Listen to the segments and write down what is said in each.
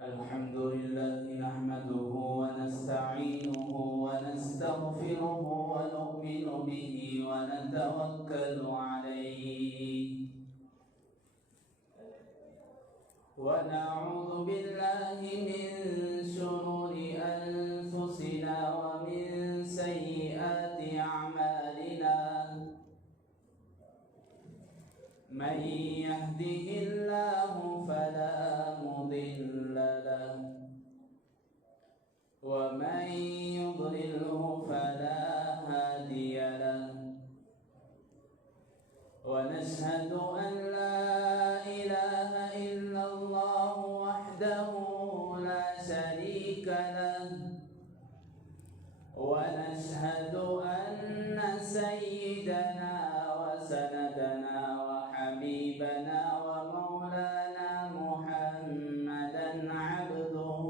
الحمد لله نحمده ونستعينه ونستغفره ونؤمن به ونتوكل عليه ونعوذ بالله من شرور أنفسنا ومن سيئات أعمالنا من يهده الله فلا مضل له ومن يضلله فلا هادي له ونشهد أن لا إله إلا الله وحده لا شريك له ونشهد أن سيدنا وسندنا وحبيبنا ومولانا محمدا عبده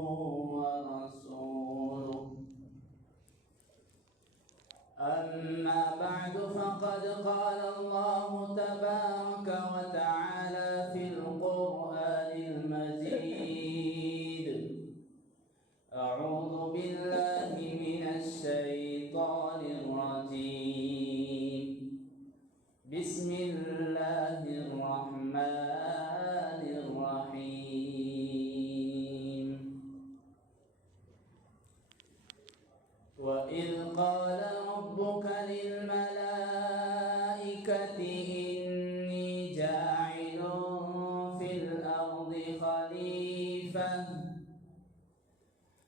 ورسوله أما بعد فقد قال الله تبارك وتعالى في القرآن المجيد أعوذ بالله من الشيطان الرجيم بسم الله الرحمن الرحيم وإذ قال ربك للملائكة إني جاعل في الأرض خليفة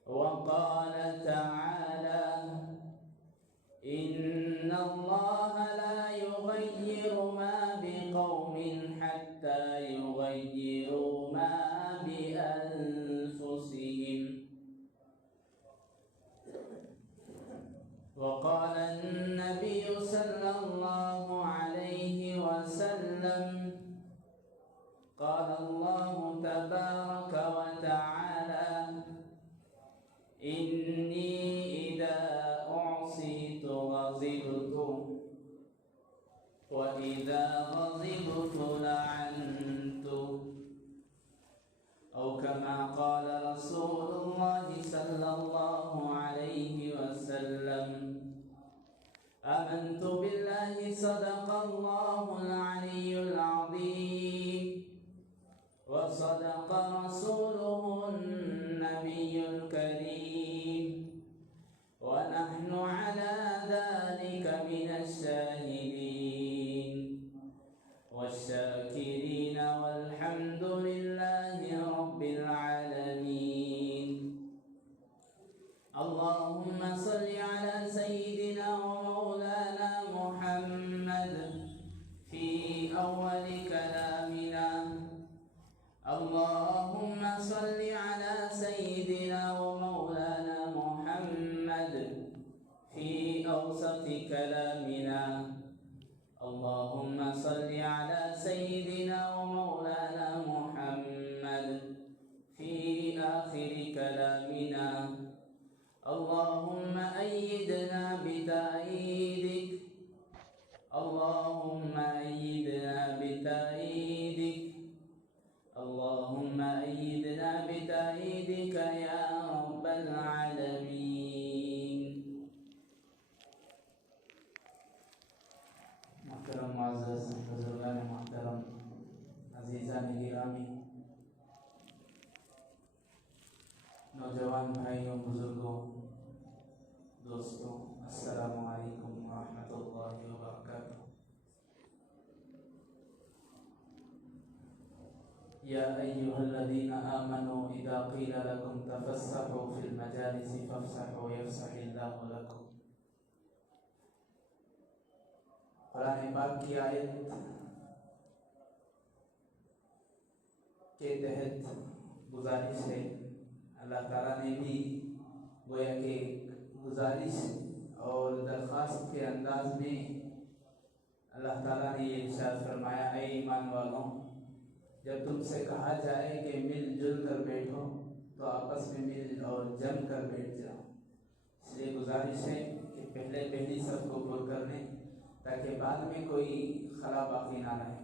وقال تعالى إن الله لا يغير ما بقوم حتى يغيروا ما بأنفسهم وقال النبي صلى الله عليه وسلم قال الله تبارك وتعالى إني إذا أعصيت غضبت وإذا غضبت لعنت أو كما قال رسول الله صلى الله عليه وسلم آمنت بالله صدق الله العلي العظيم وصدق رسوله النبي الكريم ونحن على ذلك من الشاهدين والشاكرين والحمد لله رب العالمين اللهم صل على سيدنا ومولانا محمد في أول كلامنا اللهم صل على سيدنا ومولانا محمد في أوسط كلامنا اللهم صل على سيدنا ومولانا محمد في آخر كلامنا اللهم أيدنا بتأييدك اللهم أيدنا بتأييدك اللهم أيدنا بتأييدك يا رب العالمين محترم معزز بزرگان محترم عزیزان گرامی نوجوان بھائیوں بزرگوں دوستوں السلام علیکم ورحمۃ اللہ وبرکاتہ يا أيها الذين آمنوا إذا قيل لكم تفسحوا في المجالس فافسحوا يفسح الله لكم قرآن پاک کی آیت کے تحت گزارش ہے اللہ تعالیٰ نے بھی گویا کہ گزارش اور درخواست کے انداز میں اللہ تعالیٰ نے یہ ارشاد فرمایا اے ایمان والوں جب تم سے کہا جائے کہ مل جل کر بیٹھو تو آپس میں مل اور جم کر بیٹھ جاؤ اس لیے گزارش ہے کہ پہلی صف کو پر کر لیں تاکہ بعد میں کوئی خلا باقی نہ رہے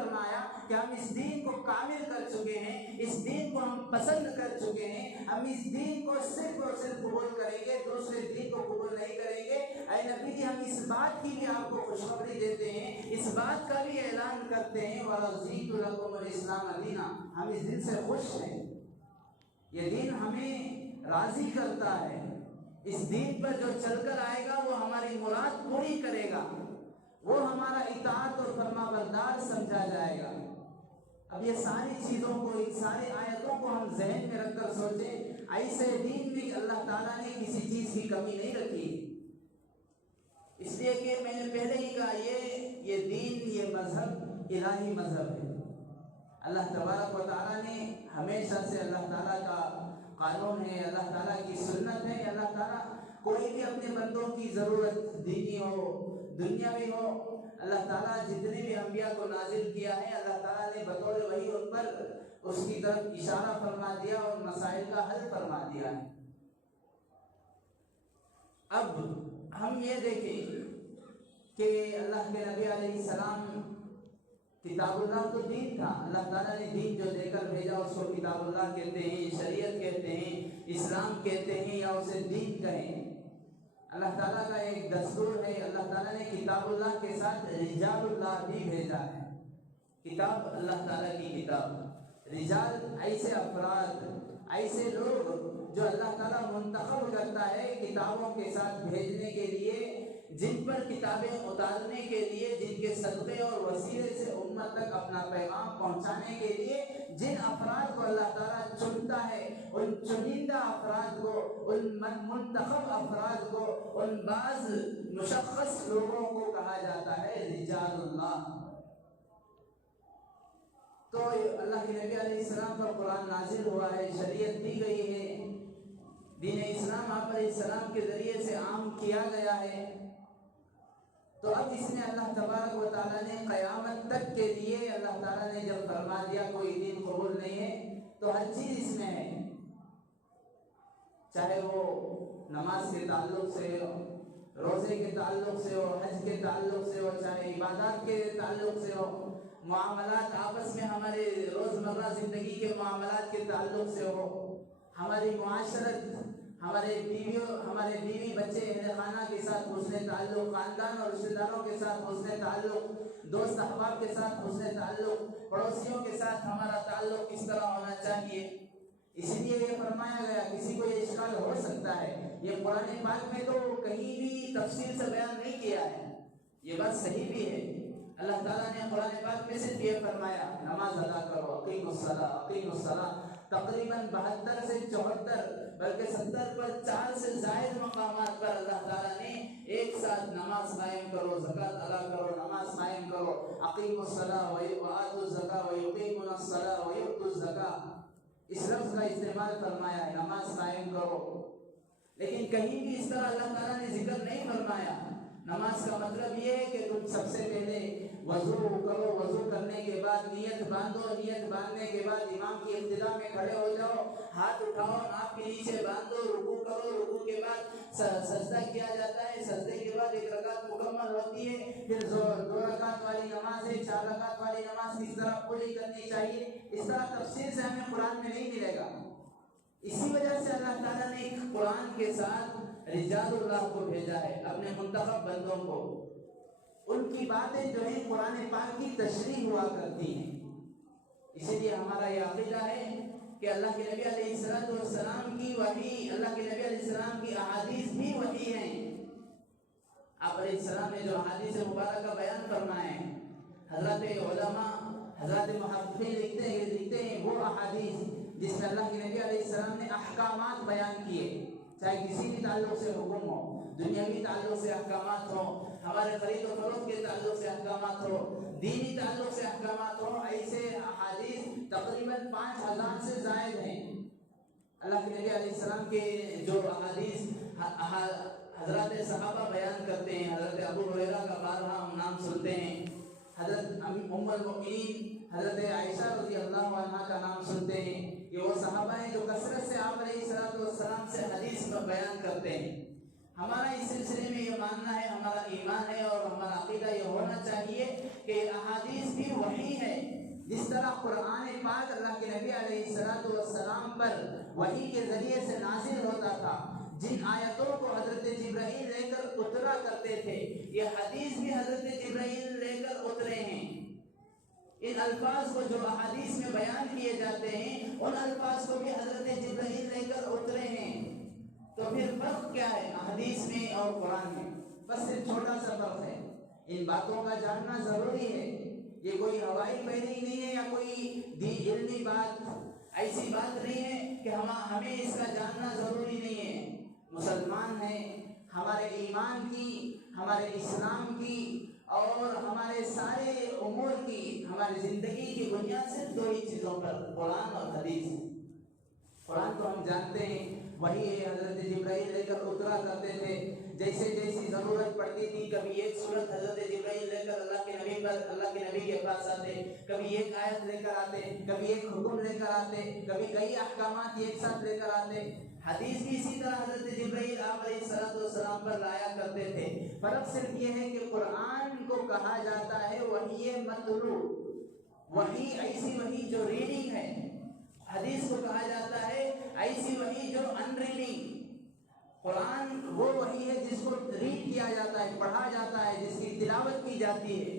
فرمایا کہ ہم اس دین کو کامل کر چکے ہیں، اس دین کو ہم پسند کر چکے ہیں، ہم اس دین کو صرف اور صرف قبول کریں گے، دوسرے دین کو قبول نہیں کریں گے۔ اے نبی جی، ہم اس بات کی بھی آپ کو خوشخبری دیتے ہیں، اس بات کا بھی اعلان کرتے ہیں وَرَضِيتُ لَكُمُ الْإِسْلَامَ دِينًا، ہم اس دین سے خوش ہیں، یہ دین ہمیں راضی کرتا ہے، اس دین پر جو چل کر آئے گا وہ ہماری مراد پوری کرے گا، وہ ہمارا اطاعت اور فرما بردار سمجھا جائے گا۔ اب یہ ساری چیزوں کو، ان ساری آیتوں کو ہم ذہن میں رکھ کر سوچیں، ایسے دین میں اللہ تعالیٰ نے کسی چیز کی کمی نہیں رکھی، اس لیے کہ میں نے پہلے ہی کہا یہ دین، یہ مذہب الہی مذہب ہے۔ اللہ تبارک و تعالیٰ نے ہمیشہ سے، اللہ تعالیٰ کا قانون ہے، اللہ تعالیٰ کی سنت ہے، اللہ تعالیٰ کوئی بھی اپنے بندوں کی ضرورت دینی ہو دنیاوی ہو، اللہ تعالیٰ جتنے بھی انبیاء کو نازل کیا ہے، اللہ تعالیٰ نے بطور وحی ان پر اس کی طرف اشارہ فرما دیا اور مسائل کا حل فرما دیا ہے۔ اب ہم یہ دیکھیں کہ اللہ کے نبی علیہ السلام، کتاب اللہ تو دین تھا، اللہ تعالیٰ نے دین جو دے کر بھیجا اس کو کتاب اللہ کہتے ہیں، شریعت کہتے ہیں، اسلام کہتے ہیں، یا اسے دین کہیں۔ اللہ تعالیٰ کا ایک دستور ہے، اللہ تعالیٰ نے کتاب اللہ کے ساتھ رجال اللہ بھی بھیجا ہے۔ کتاب اللہ تعالیٰ کی کتاب، رجال ایسے افراد، ایسے لوگ جو اللہ تعالیٰ منتخب کرتا ہے کتابوں کے ساتھ بھیجنے کے لیے، جن پر کتابیں اتارنے کے لیے، جن کے صدقے اور وسیلے سے امت تک اپنا پیغام پہنچانے کے لیے جن افراد کو اللہ تعالیٰ چنتا ہے، ان چنندہ افراد کو، ان منتخب افراد کو، ان بعض مشخص لوگوں کو کہا جاتا ہے رجال اللہ۔ تو اللہ کے نبی علیہ السلام پر قرآن نازل ہوا ہے، شریعت دی گئی ہے، دین اسلام آپ علیہ السلام کے ذریعے سے عام کیا گیا ہے۔ تو اب اس میں اللہ تبارک و تعالیٰ نے قیامت تک کے لیے، اللہ تعالیٰ نے جب فرما دیا کوئی دین قبول نہیں ہے، تو ہر چیز اس میں ہے، چاہے وہ نماز کے تعلق سے ہو، روزے کے تعلق سے ہو، حج کے تعلق سے ہو، چاہے عبادات کے تعلق سے ہو، معاملات آپس میں ہمارے روزمرہ زندگی کے معاملات کے تعلق سے ہو، ہماری معاشرت، ہمارے بیوی بچے اہل خانہ کے ساتھ حسن تعلق، خاندان اور رشتہ داروں کے ساتھ حسن تعلق، دوست احباب کے ساتھ حسن تعلق، پڑوسیوں کے ساتھ ہمارا تعلق کس طرح ہونا چاہیے۔ اسی لیے یہ فرمایا گیا، کسی کو یہ اشکال ہو سکتا ہے، یہ قرآن پاک میں تو کہیں بھی تفصیل سے بیان نہیں کیا ہے، یہ بات صحیح بھی ہے۔ اللہ تعالیٰ نے قرآن پاک میں صرف یہ فرمایا نماز ادا کرو، اقیموا الصلاۃ، اقیموا الصلاۃ، تقریباً 72 سے 74 بلکہ 70 پر 4 سے زائد مقامات پر اللہ تعالیٰ نے ایک ساتھ نماز قائم کرو، زکوٰۃ ادا کرو، نماز قائم کرو، اقیموا الصلاۃ وآتوا الزکاۃ ویقیمون الصلاۃ ویؤتوا الزکاۃ، اس لفظ کا استعمال فرمایا ہے، نماز قائم کرو۔ لیکن کہیں بھی اس طرح اللہ تعالیٰ نے ذکر نہیں فرمایا۔ نماز کا مطلب یہ ہے کہ تم سب سے پہلے وضو کرو، وضو کرنے کے بعد نیت باندھو، نیت باندھنے کے بعد امام کی ابتدا میں کھڑے ہو جاؤ، ہاتھ اٹھاؤ، ناک کے نیچے باندھو، رکوع کرو، رکوع کے بعد سجدہ کیا جاتا ہے، سجدے کے بعد 1 رکعت مکمل ہوتی ہے، پھر 2 رکعت والی نماز ہے، 4 رکعت والی نماز کس طرح پوری کرنی چاہیے، اس طرح تفصیل سے ہمیں قرآن میں نہیں ملے گا۔ اسی وجہ سے اللہ تعالیٰ نے قرآن کے ساتھ رجال اللہ کو بھیجا ہے، اپنے منتخب بندوں کو، ان کی باتیں جو ہیں قرآن پاک کی تشریح ہوا کرتی ہیں۔ اسی لیے ہمارا یہ عقیدہ ہے کہ اللہ کے نبی علیہ السلام کی وحی، اللہ کے نبی علیہ السلام کی احادیث بھی وحی ہیں۔ آپ علیہ السلام نے جو احادیث مبارکہ بیان فرمائے، حضرت علماء، حضرت محققین لکھتے ہیں وہ احادیث جس میں اللہ کے نبی علیہ السلام نے احکامات بیان کیے، چاہے کسی بھی تعلق سے حکم ہو، دنیاوی تعلق سے احکامات ہو، ہمارے خرید و فروخت کے تعلق سے احکامات ہو، دینی تعلق سے احکامات ہو، ایسے احادیث تقریباً 5000 سے زائد ہیں۔ اللہ کے نبی علیہ السلام کے جو احادیث حضرات صحابہ بیان کرتے ہیں، حضرت ابو ہریرہ کا بارہا ہم نام سنتے ہیں، حضرت ام المؤمنین حضرت عائشہ رضی اللہ عنہ کا نام سنتے ہیں، یہ وہ صحابہ ہیں جو کثرت سے آپ علیہ السلام سے حدیث میں بیان کرتے ہیں۔ ہمارا اس سلسلے میں یہ ماننا ہے، ہمارا ایمان ہے اور ہمارا عقیدہ یہ ہونا چاہیے کہ احادیث بھی وحی ہے، جس طرح قرآن پاک اللہ کے نبی علیہ السلام پر وحی کے ذریعے سے نازل ہوتا تھا، جن آیتوں کو حضرت جبرائیل لے کر اترا کرتے تھے، یہ حدیث بھی حضرت جبرائیل لے کر اترے ہیں۔ ان الفاظ کو جو احادیث میں بیان کیے جاتے ہیں ان الفاظ کو بھی حضرت جبرائیل لے کر اترے ہیں۔ تو پھر فرق کیا ہے احادیث میں اور قرآن میں؟ بس صرف چھوٹا سا فرق ہے۔ ان باتوں کا جاننا ضروری ہے، یہ کوئی ہوائی فہمی نہیں ہے یا کوئی علمی بات، ایسی بات نہیں ہے کہ ہمیں اس کا جاننا ضروری نہیں ہے۔ مسلمان ہیں، ہمارے ایمان کی، ہمارے اسلام کی اور ہمارے سارے امور کی، ہماری زندگی کی بنیاد صرف دو ہی چیزوں پر، قرآن اور حدیث۔ قرآن کو ہم جانتے ہیں، وہی حضرت جبرائیل لے کر اترا کرتے تھے، جیسے جیسی ضرورت پڑتی تھی، کبھی ایک صورت حضرت جبرائیل لے کر اللہ کے نبی کے پاس آتے، کبھی ایک آیت لے کر آتے، کبھی ایک حکم لے کر آتے، کبھی کئی احکامات ایک ساتھ لے کر آتے۔ حدیث بھی اسی طرح حضرت جبرائیل آپ علیہ السلام پر لایا کرتے تھے۔ فرق صرف یہ ہے کہ قرآن کو کہا جاتا ہے وحی مطلوع، وحی ایسی وحی جو ریڈنگ ہے، حدیث کو کہا جاتا ہے ایسی وحی جو ان ریڈنگ۔ قرآن وہ وحی ہے جس کو ریڈ کیا جاتا ہے، پڑھا جاتا ہے، جس کی تلاوت کی جاتی ہے۔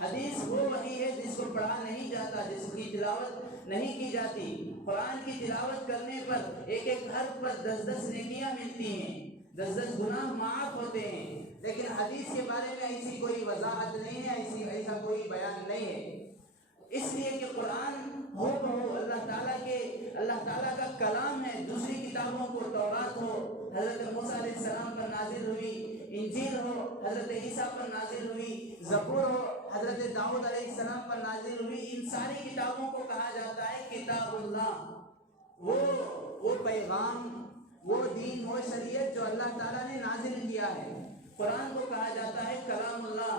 حدیث وہ وحی ہے جس کو پڑھا نہیں جاتا، جس کی تلاوت نہیں کی جاتی۔ قرآن کی تلاوت کرنے پر ایک ایک حرف پر 10 نیکیاں ملتی ہیں، 10 گناہ معاف ہوتے ہیں۔ لیکن حدیث کے بارے میں ایسی کوئی وضاحت نہیں ہے، ایسا کوئی بیان نہیں ہے، اس لیے کہ قرآن ہو بہو اللہ تعالیٰ کا کلام ہے۔ دوسری کتابوں کو، تورات ہو حضرت موسیٰ علیہ السلام پر نازل ہوئی، انجیل ہو حضرت عیسیٰ پر نازل ہوئی، زبور ہو حضرت داؤد علیہ السلام پر نازل ہوئی، ان ساری کتابوں کو کہا جاتا ہے کتاب اللہ۔ وہ پیغام، وہ دین، وہ شریعت جو اللہ تعالیٰ نے نازل کیا ہے۔ قرآن کو کہا جاتا ہے کلام اللہ،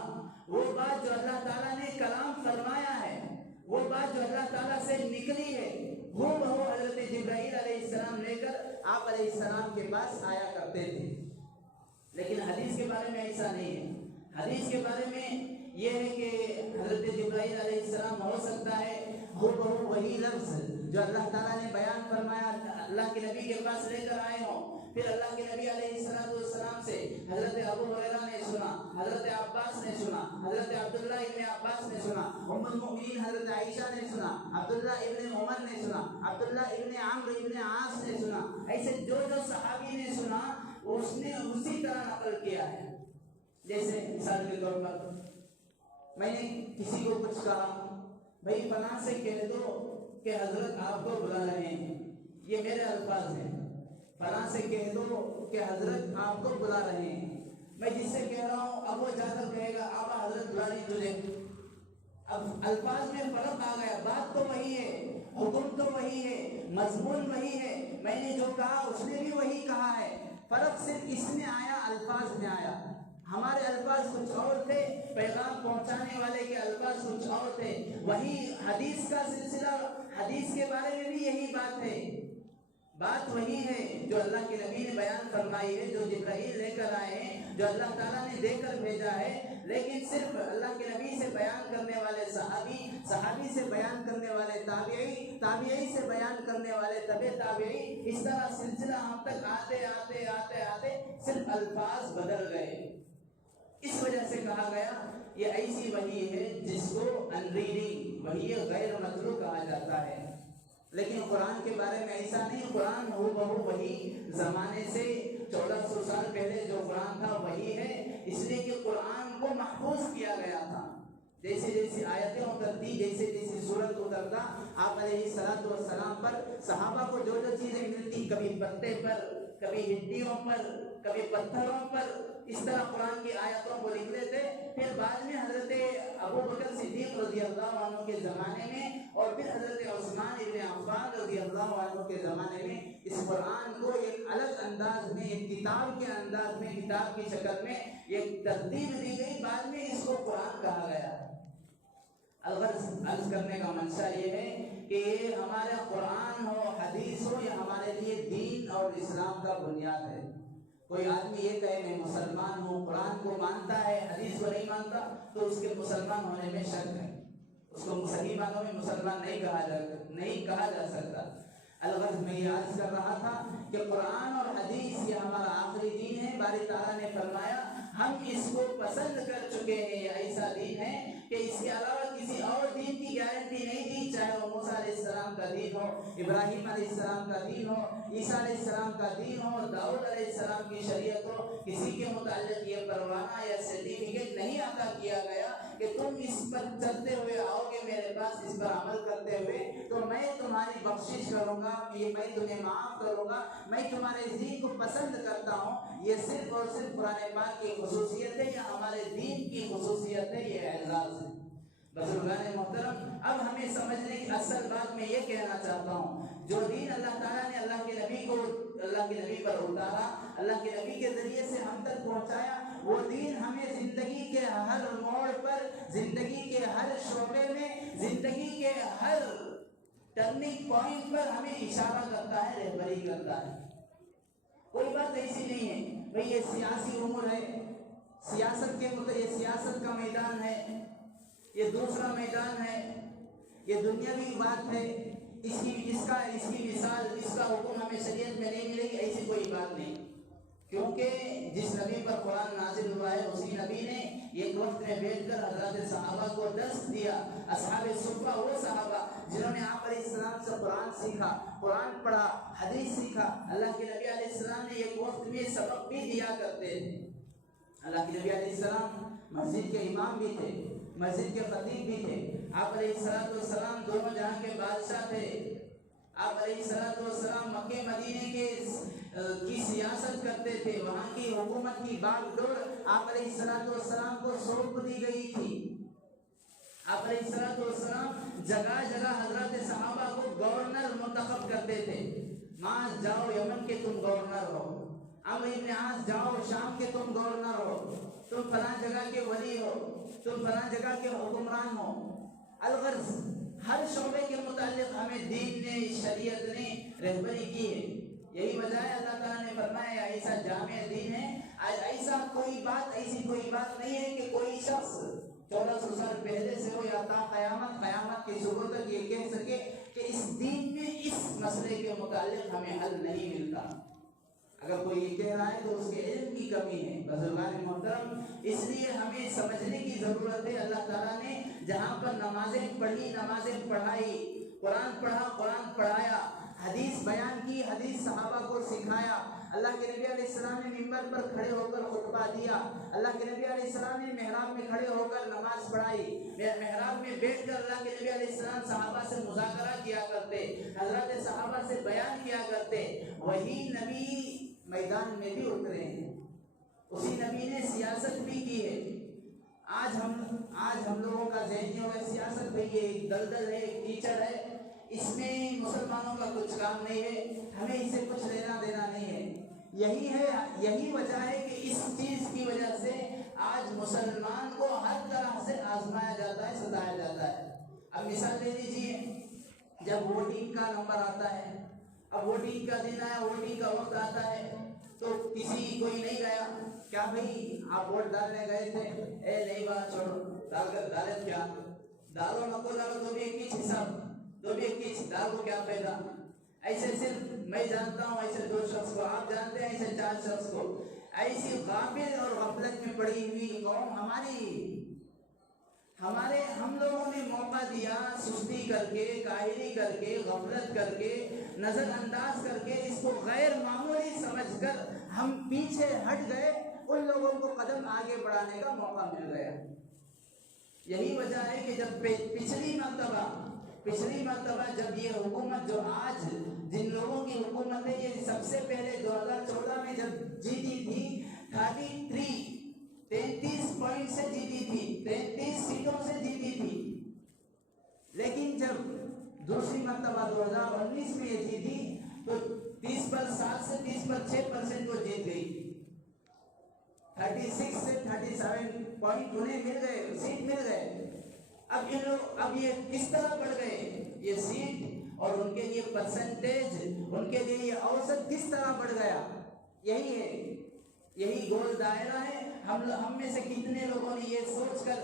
وہ بات جو اللہ تعالیٰ نے کلام فرمایا ہے، وہ بات جو اللہ تعالیٰ سے نکلی ہے، وہ حضرت جبرائیل علیہ السلام لے کر آپ علیہ السلام کے پاس آیا کرتے تھے۔ لیکن حدیث کے بارے میں ایسا نہیں ہے۔ حدیث کے بارے میں یہ ہے کہ حضرت جبرائیل علیہ السلام ہو سکتا ہے وہی لفظ جو اللہ تعالیٰ نے بیان فرمایا اللہ کے نبی کے پاس لے کر آئے ہوں۔ پھر اللہ کے نبی علیہ السلام سے حضرت ابو ہریرہ نے سنا، حضرت عباس نے سنا، حضرت عبداللہ ابن عباس نے سنا، ام المؤمنین حضرت عائشہ نے سنا، عبداللہ ابن عمر نے سنا، عبداللہ ابن عمرو ابن عاص نے سنا۔ ایسے جو صحابی نے سنا اس نے اسی طرح نقل کیا ہے۔ جیسے مثال کے طور پر میں نے کسی کو کچھ کہا، بھائی فلاں سے کہہ دو کہ حضرت آپ کو بلا رہے ہیں، یہ میرے الفاظ ہیں۔ فلاں سے کہہ دو کہ حضرت آپ کو بلا رہے ہیں۔ میں جس سے کہہ رہا ہوں اب وہ جا کر کہے گا آبا حضرت بلا رہی تجھے۔ اب الفاظ میں فرق آ گیا، بات تو وہی ہے، حکم تو وہی ہے، مضمون وہی ہے، میں نے جو کہا اس نے بھی وہی کہا ہے، فرق صرف اس میں آیا، الفاظ میں آیا۔ ہمارے الفاظ کچھ اور تھے، پیغام پہنچانے والے کے الفاظ کچھ اور تھے۔ وہی حدیث کا سلسلہ، حدیث کے بارے میں بھی یہی بات ہے، بات وہی ہے جو اللہ کے نبی نے بیان فرمائی ہے، جو جبرائیل لے کر آئے ہیں، جو اللہ تعالیٰ نے دے کر بھیجا ہے۔ لیکن صرف اللہ کے نبی سے بیان کرنے والے صحابی، صحابی سے بیان کرنے والے تابعی، تابعی سے بیان کرنے والے تبع تابعی، اس طرح سلسلہ ہم تک آتے آتے آتے آتے صرف الفاظ بدل گئے۔ اس وجہ سے کہا گیا یہ ایسی وحی ہے جس کو ان ریڈنگ، وحی غیر مطلوع کہا جاتا ہے۔ لیکن قرآن کے بارے میں ایسا نہیں، قرآن ہو بہو وہی زمانے سے 1400 سال پہلے جو قرآن تھا وہی ہے، اس لیے کہ قرآن کو محفوظ کیا گیا تھا۔ جیسے جیسی آیتیں اترتی، جیسے جیسی سورت اترتا، آپ علیہ السلام پر صحابہ کو جو جو چیزیں ملتی، کبھی پتے پر، کبھی ہڈیوں پر، کبھی پتھروں پر، اس طرح قرآن کی آیتوں کو لکھ لیتے۔ پھر بعد میں حضرت ابو بکر صدیق رضی اللہ عنہ کے زمانے میں اور پھر حضرت عثمان ابن عفان رضی اللہ عنہ کے زمانے میں اس قرآن کو ایک الگ انداز میں، ایک کتاب کے انداز میں، کتاب کی شکل میں ایک ترتیب دی گئی، بعد میں اس کو قرآن کہا گیا۔ عرض کرنے کا منشا یہ ہے کہ یہ ہمارا قرآن ہو، حدیث ہو، یہ ہمارے لیے دین اور اسلام کا بنیاد ہے۔ کوئی آدمی یہ کہے میں مسلمان ہوں، قرآن کو مانتا ہے، حدیث کو نہیں مانتا، تو اس کے مسلمان ہونے میں شک ہے، اس کو صحیح معنوں میں مسلمان نہیں کہا جا سکتا۔ الغرض میں یہ عرض کر رہا تھا کہ قرآن اور حدیث یہ ہمارا آخری دین ہے۔ باری تعالیٰ نے فرمایا ہم اس کو پسند کر چکے ہیں، یہ ایسا دین ہے کہ اس کے علاوہ کسی اور دین کی گارنٹی نہیں دی، چاہے وہ موسیٰ علیہ السلام کا دین ہو، ابراہیم علیہ السلام کا دین ہو، عیسیٰ علیہ السلام کا دین ہو، داؤد علیہ السلام کی شریعت ہو۔ کسی کے متعلق یہ پروانہ یا سرٹیفکیٹ نہیں عطا کیا گیا کہ تم اس پر چلتے ہوئے آؤ گے میرے پاس، اس پر عمل کرتے ہوئے تو میں تمہاری بخشش کروں گا، یہ میں تمہیں معاف کروں گا، میں تمہارے دین کو پسند کرتا ہوں۔ یہ صرف اور صرف قرآن پاک کی خصوصیت ہے یا ہمارے دین کی خصوصیت ہے، یہ اعزاز ہے۔ بزرگان محترم، اب ہمیں سمجھنے کی اصل بات میں یہ کہنا چاہتا ہوں، جو دین اللہ تعالیٰ نے اللہ کے نبی پر اتارا، اللہ کے نبی کے ذریعے سے ہم تک پہنچایا، وہ دین ہمیں زندگی کے ہر موڑ پر، زندگی کے ہر شعبے میں، زندگی کے ہر ٹرننگ پوائنٹ پر ہمیں اشارہ کرتا ہے، رہبری کرتا ہے۔ کوئی بات ایسی نہیں ہے بھئی یہ سیاسی امور ہے، یہ سیاست کا میدان ہے، یہ دوسرا میدان ہے، یہ دنیاوی بات ہے، اس کی مثال، اس کا حکم ہمیں شریعت میں نہیں ملے گی، ایسی کوئی بات نہیں۔ کیونکہ جس نبی پر قرآن نازل ہوا ہے اسی نبی نے ایک وقت میں بیٹھ کر حضرات صحابہ کو درس دیا۔ اصحاب صفہ وہ صحابہ جنہوں نے آپ علیہ السلام سے قرآن سیکھا، قرآن پڑھا، حدیث سیکھا۔ اللہ کے نبی علیہ السلام نے ایک وقت میں سبق بھی دیا کرتے تھے۔ اللہ کے نبی علیہ السلام مسجد کے امام بھی تھے، مسجد کے خطیب بھی تھے۔ آپ علیہ السلام دونوں جہاں کے بادشاہ تھے۔ آپ علیہ السلام مکہ مدینے کی سیاست کرتے تھے، وہاں کی حکومت کی باغ ڈور آپ علیہ السلام کو سونپ دی گئی تھی۔ آپ علیہ السلام جگہ جگہ حضرات صحابہ کو گورنر منتخب کرتے تھے۔ معاذ جاؤ یمن کے تم گورنر ہو، عمرو بن عاص جاؤ شام کے تم گورنر ہو، تم فلاں جگہ کے ولی ہو، تم فلاں جگہ کے حکمران ہو۔ الغرض ہر شعبے کے متعلق ہمیں دین نے، شریعت نے رہبری کی ہے۔ یہی وجہ ہے اللہ تعالیٰ نے فرمایا ایسا جامع دین ہے، ایسی کوئی بات نہیں ہے کہ کوئی شخص 1400 سال پہلے سے ہو یا تا قیامت کی صبح تک یہ کہہ سکے کہ اس دین میں اس مسئلے کے متعلق ہمیں حل نہیں ملتا۔ اگر کوئی یہ کہہ رہا ہے تو اس کے علم کی کمی ہے۔ بزرگان محترم، اس لیے ہمیں سمجھنے کی ضرورت ہے، اللہ تعالیٰ نے جہاں پر نمازیں پڑھی، نمازیں پڑھائی، قرآن پڑھا، قرآن پڑھایا، حدیث بیان کی، حدیث صحابہ کو سکھایا، اللہ کے نبی علیہ السلام نے منبر پر کھڑے ہو کر خطبہ دیا، اللہ کے نبی علیہ السلام نے محراب میں کھڑے ہو کر نماز پڑھائی، محراب میں بیٹھ کر اللہ کے نبی علیہ السلام صحابہ سے مذاکرہ کیا کرتے، حضرات صحابہ سے بیان کیا کرتے۔ وہی نبی میدان میں بھی اترے ہیں، اسی نبی نے سیاست بھی کی ہے۔ آج ہم لوگوں کا ذہن یہ ہوگا سیاست بھی ایک دلدل ہے، ایک کیچڑ ہے، اس میں مسلمانوں کا کچھ کام نہیں ہے، ہمیں اسے کچھ لینا دینا نہیں ہے۔ یہی وجہ ہے کہ اس چیز کی وجہ سے آج مسلمان کو ہر طرح سے آزمایا جاتا ہے، ستایا جاتا ہے۔ اب مثال لے لیجیے، جب ووٹنگ کا نمبر آتا ہے، اب ووٹنگ کا دن آیا، ووٹنگ کا وقت آتا ہے تو کوئی نہیں گیا، کیا بھئی آپ ووٹ ڈالنے گئے تھے؟ نہیں بات چھوڑو، ڈالے کیا ڈالو نکو ڈالو تو بھی ایک ہی حساب، تو بھی ایک ہی ڈال کو کیا فائدہ؟ ایسے صرف میں جانتا ہوں، ایسے 2 شخص کو، آپ جانتے ہیں ایسے 4 شخص کو۔ ایسی غافل اور غفلت میں پڑی ہوئی قوم ہم لوگوں نے موقع دیا، سستی کر کے، کاہلی کر کے، غفلت کر کے، نظر انداز کر کے، اس کو غیر معمولی سمجھ کر ہم پیچھے ہٹ گئے، ان لوگوں کو قدم آگے بڑھانے کا موقع مل گیا۔ یہی وجہ ہے کہ جب پچھلی مرتبہ جب یہ حکومت جو آج جن لوگوں کی حکومت ہے، یہ سب سے پہلے 2014 میں جب جیتی تھی 33 پوائنٹ سے جیتی تھی، 33 سیٹوں سے جیتی تھی، لیکن جب دوسری مرتبہ 2019 میں یہ جیتی تو 30% سے 6% کو جیت گئی۔ 36 سے 37 پوائنٹ انہیں مل گئے، سیٹ مل گئے۔ اب یہ کس طرح بڑھ گئے یہ سیٹ، اور ان کے لیے پرسنٹیج، ان کے لیے یہ اوسط کس طرح بڑھ گیا؟ یہی ہے، یہی گول دائرہ ہے۔ ہم میں سے کتنے لوگوں نے یہ سوچ کر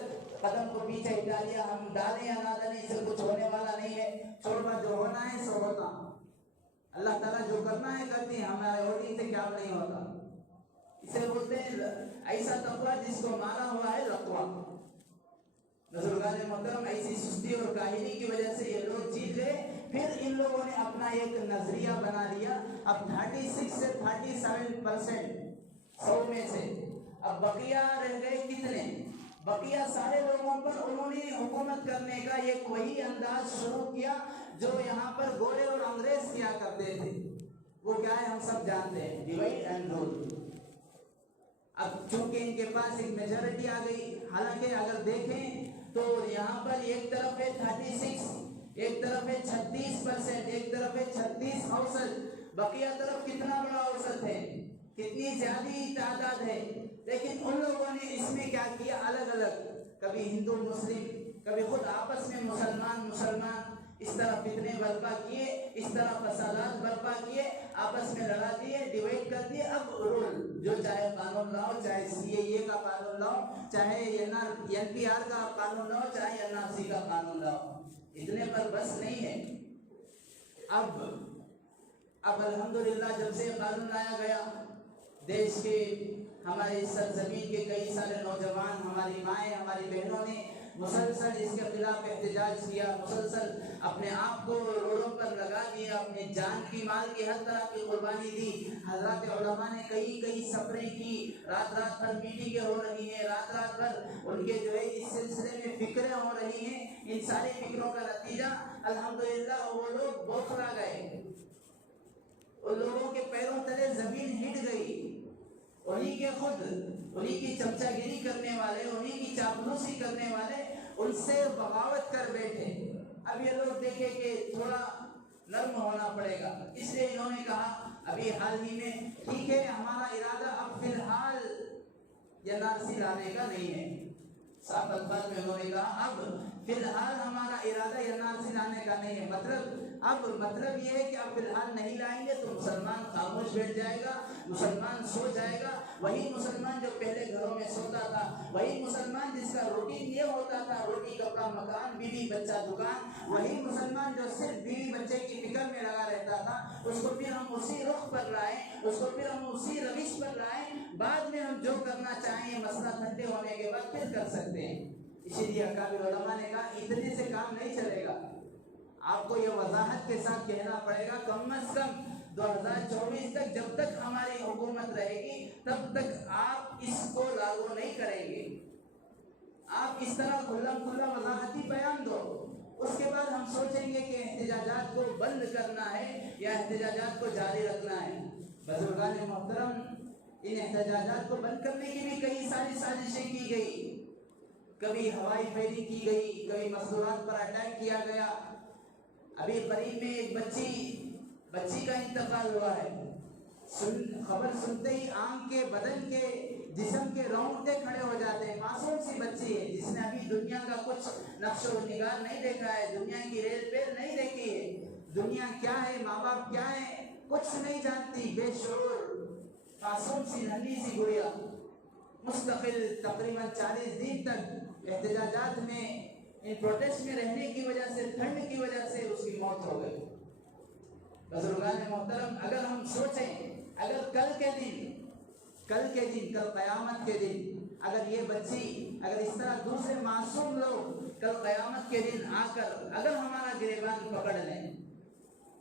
قدم کو پیچھے ہٹا لیا، ہم ڈالیں یا نہ ڈالیں اس سے کچھ ہونے والا نہیں ہے، چھوڑنا جو ہونا ہے سو ہوتا، اللہ تعالیٰ جو کرنا ہے کرتی ہے، ہمارے ہوتی سے کیا نہیں ہوتا۔ اسے بولتے ہیں ایسا تقویٰ جس کو مارا ہوا ہے لقوہ۔ بزرگان محترم ایسی سستی اور کاہلی کی وجہ سے یہ لوگ جیت گئے۔ پھر ان لوگوں نے اپنا ایک نظریہ بنا لیا، اب 36 سے 37% 100 میں سے اب بقیہ رہ گئے کتنے؟ بقیہ سارے لوگوں پر انہوں نے حکومت کرنے کا ایک وہی انداز شروع کیا جو یہاں پر گورے اور انگریز کیا کرتے تھے۔ وہ کیا ہے ہم سب جانتے ہیں، ڈیوائڈ اینڈ رول۔ اب چونکہ ان کے پاس ایک میجورٹی آ گئی، حالانکہ اگر دیکھیں تو یہاں پر ایک طرف ہے 36، ایک طرف ہے 36%، ایک طرف ہے 36 اوسط، بقیہ طرف کتنا بڑا اوسط ہے، کتنی زیادہ تعداد ہے۔ لیکن ان لوگوں نے اس میں کیا کیا، الگ الگ، کبھی ہندو مسلم، کبھی خود آپس میں مسلمان اس طرح فتنے برپا کیے، اس طرح فسادات برپا کیے، آپس میں لڑا دیے، ڈیوائڈ کر دیے۔ اب رول جو چاہے قانون لاؤ، چاہے CAA کا قانون لاؤ، چاہے NPR کا قانون لاؤ، چاہے NRC کا قانون لاؤ، اتنے پر بس نہیں ہے۔ اب الحمدللہ جب سے قانون لایا گیا، دیش کے ہماری سرزمین کے کئی سارے نوجوان، ہماری مائیں، ہماری بہنوں نے مسلسل اس کے خلاف احتجاج کیا، مسلسل اپنے آپ کو روڈوں پر لگا دیا، اپنے جان کی مال کی ہر طرح کی قربانی دی۔ حضرات علماء نے کئی سفریں کی، رات بھر میٹنگیں ہو رہی ہیں، رات بھر ان کے جو ہے اس سلسلے میں فکریں ہو رہی ہیں۔ ان ساری فکروں کا نتیجہ الحمدللہ وہ لوگ بوکھلا گئے، ان لوگوں کے پیروں تلے زمین ہٹ گئی، انہی کی چمچا گیری کرنے والے، انہی کی چاپلوسی کرنے والے ان سے بغاوت کر بیٹھے۔ اب یہ لوگ دیکھیں کہ تھوڑا نرم ہونا پڑے گا، اس لیے انہوں نے کہا ابھی حال ہی میں ٹھیک ہے، ہمارا ارادہ اب فی الحال NRC لانے کا نہیں ہے۔ صاف الفاظ میں انہوں نے کہا اب فی الحال ہمارا ارادہ NRC لانے کا نہیں ہے، مطلب یہ ہے کہ اب فی الحال نہیں لائیں گے تو مسلمان خاموش بیٹھ جائے گا، مسلمان سو جائے گا۔ وہی مسلمان جو پہلے گھروں میں سوتا تھا، وہی مسلمان جس کا روٹین یہ ہوتا تھا، روٹی کپڑا مکان بیوی بچہ دکان، وہی مسلمان جو صرف بیوی بچے کی فکر میں لگا رہتا تھا، اس کو پھر ہم اسی رخ پر لائیں، اس کو پھر ہم اسی روش پر لائیں، بعد میں ہم جو کرنا چاہیں مسئلہ ٹھنڈے ہونے کے بعد پھر کر سکتے ہیں۔ اسی لیے اکابر علماء نے کہا اتنے سے کام نہیں چلے گا، آپ کو یہ وضاحت کے ساتھ کہنا پڑے گا کم از کم 2024 تک جب تک ہماری حکومت رہے گی تب تک آپ اس کو لاگو نہیں کریں گے۔ آپ اس طرح کھلا وضاحتی بیان دو، اس کے بعد ہم سوچیں گے کہ احتجاجات کو بند کرنا ہے یا احتجاجات کو جاری رکھنا ہے۔ بزرگان محترم، ان احتجاجات کو بند کرنے کی بھی کئی ساری سازشیں کی گئی، کبھی ہوائی پھیری کی گئی، کبھی مزدورات پر اٹیک کیا گیا۔ ابھی قریب میں ایک بچی کا انتقال ہوا ہے، خبر سنتے ہی آنکھ کے بدن کے جسم کے رونگٹے کھڑے ہو جاتے ہیں۔ معصوم سی بچی ہے جس نے ابھی دنیا کا کچھ نقش و نگار نہیں دیکھا ہے، دنیا کی ریل پیل نہیں دیکھی ہے، دنیا کیا ہے، ماں باپ کیا ہے، کچھ نہیں جانتی، بے شعور معصوم سی ننھی سی گڑیا، مستقل تقریباً 40 دن تک احتجاجات میں، ان پروٹیسٹ میں رہنے کی وجہ سے، ٹھنڈ کی وجہ سے اس کی موت ہو گئی۔ بزرگان محترم، اگر ہم سوچیں، اگر کل قیامت کے دن اگر یہ بچی، اگر اس طرح دوسرے معصوم لوگ کل قیامت کے دن آ کر اگر ہمارا گریبان پکڑ لیں،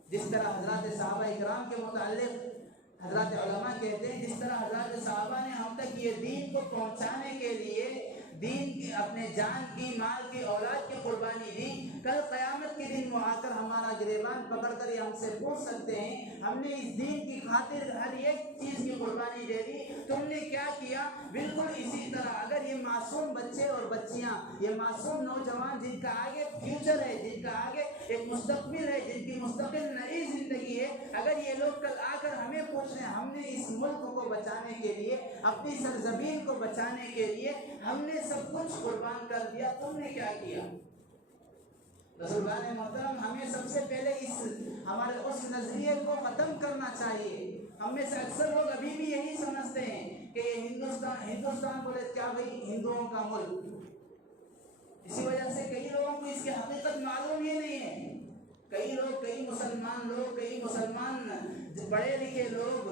جس طرح حضرات صحابہ اکرام کے متعلق حضرات علماء کہتے ہیں، جس طرح حضرات صحابہ نے ہم تک یہ دین کو پہنچانے کے لیے دین کی اپنے جان کی، مال کی، اولاد کی قربانی دی، کل قیامت کے دن وہ آ کر ہمارا گریبان پکڑ کر یہ ہم سے پوچھ سکتے ہیں ہم نے اس دین کی خاطر ہر ایک چیز کی قربانی دے دی، تم نے کیا کیا؟ بالکل اسی طرح اگر یہ معصوم بچے اور بچیاں، یہ معصوم نوجوان جن کا آگے فیوچر ہے، جن کا آگے ایک مستقبل ہے، جن کی مستقل نئی زندگی ہے، اگر یہ لوگ کل آ کر ہمیں پوچھ رہے ہیں ہم نے اس ملک کو بچانے کے لیے، اپنی سرزمین کو بچانے کے لیے ہم نے سب کچھ قربان کر دیا، تم نے کیا کیا؟ بزرگان محترم، ہمیں سب سے پہلے ہمارے اس نظریے کو ختم کرنا چاہیے۔ ہم میں سے اکثر لوگ ابھی بھی یہی سمجھتے ہیں کہ یہ ہندوستان بولے کیا بھائی، ہندوؤں کا ملک، اسی وجہ سے کئی لوگوں کو اس کی حقیقت معلوم ہی نہیں ہے. کئی مسلمان پڑھے لکھے لوگ،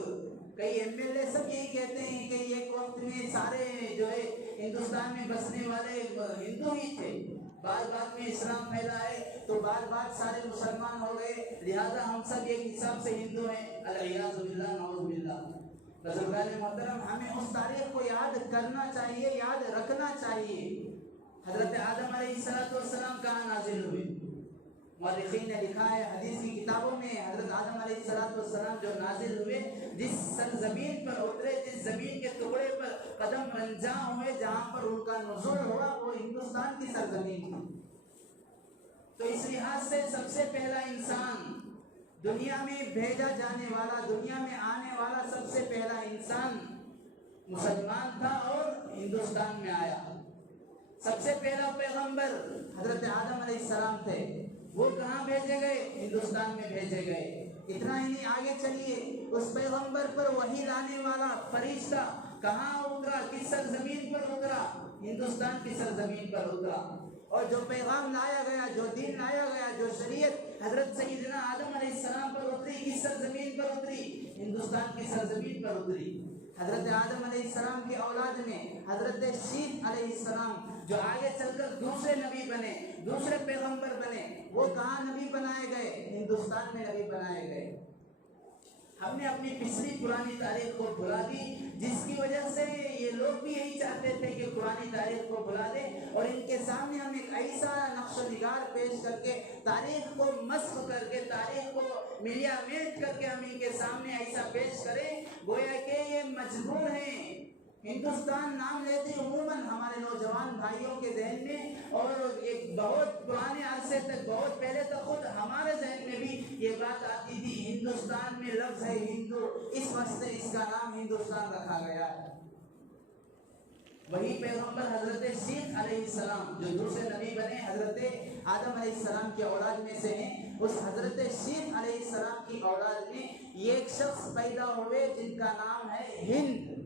کئی MLA سب یہی کہتے ہیں کہ ایک وقت میں سارے جو ہے ہندوستان میں بسنے والے ہندو ہی تھے، بعد میں اسلام پھیلا ہے تو بعد سارے مسلمان ہو گئے، لہذا ہم سب ایک حساب سے ہندو ہیں. العیاذ باللہ، نعوذ باللہ. بزرگان محترم، ہمیں اس تاریخ کو یاد کرنا چاہیے، یاد رکھنا چاہیے. حضرت آدم علیہ السلام کہاں نازل ہوئے؟ مورخین نے لکھا ہے حدیث کی کتابوں میں، حضرت آدم علیہ السلام جو نازل ہوئے، جس سرزمین پر اترے، جس زمین کے ٹکڑے پر قدم رنجاں ہوئے، جہاں پر ان کا نزول ہوا، وہ ہندوستان کی سرزمین تھی. تو اس لحاظ سے سب سے پہلا انسان دنیا میں بھیجا جانے والا، دنیا میں آنے والا سب سے پہلا انسان مسلمان تھا اور ہندوستان میں آیا. سب سے پہلا پیغمبر حضرت آدم علیہ السلام تھے. وہ کہاں بھیجے گئے؟ ہندوستان میں بھیجے گئے. اتنا ہی نہیں، آگے چلیے، اس پیغمبر پر وحی لانے والا فرشتہ کہاں اترا؟ کس سرزمین پر اترا؟ ہندوستان کی سرزمین پر اترا. اور جو پیغام لایا گیا، جو دین لایا گیا، جو شریعت حضرت سیدنا آدم علیہ السلام پر اتری، کس سرزمین پر اتری؟ ہندوستان کی سرزمین پر اتری. حضرت آدم علیہ السلام کی اولاد میں حضرت شیث علیہ السلام، جو آگے چل کر دوسرے نبی بنے، دوسرے پیغمبر بنے، وہ کہاں نبی بنائے گئے؟ ہندوستان میں نبی بنائے گئے. ہم نے اپنی پچھلی پرانی تاریخ کو بھلا دی، جس کی وجہ سے یہ لوگ بھی یہی چاہتے تھے کہ پرانی تاریخ کو بھلا دیں، اور ان کے سامنے ہم ایک ایسا نقش و نگار پیش کر کے، تاریخ کو مسخ کر کے، تاریخ کو ملیا میٹ کر کے ہم ان کے سامنے ایسا پیش کریں گویا کہ یہ مجبور ہیں. ہندوستان نام لیتے عموماً ہمارے نوجوان بھائیوں کے ذہن میں، اور ایک بہت پرانے عرصے تک، بہت پہلے تک خود ہمارے ذہن میں بھی یہ بات آتی تھی، ہندوستان میں لفظ ہے ہندو، اس واسطے اس کا نام ہندوستان رکھا گیا ہے. وہی پیغمبر حضرت شیث علیہ السلام، جو دوسرے نبی بنے، حضرت آدم علیہ السلام کی اولاد میں سے ہیں، اس حضرت شیث علیہ السلام کی اولاد میں ایک شخص پیدا ہوئے جن کا نام ہے ہند.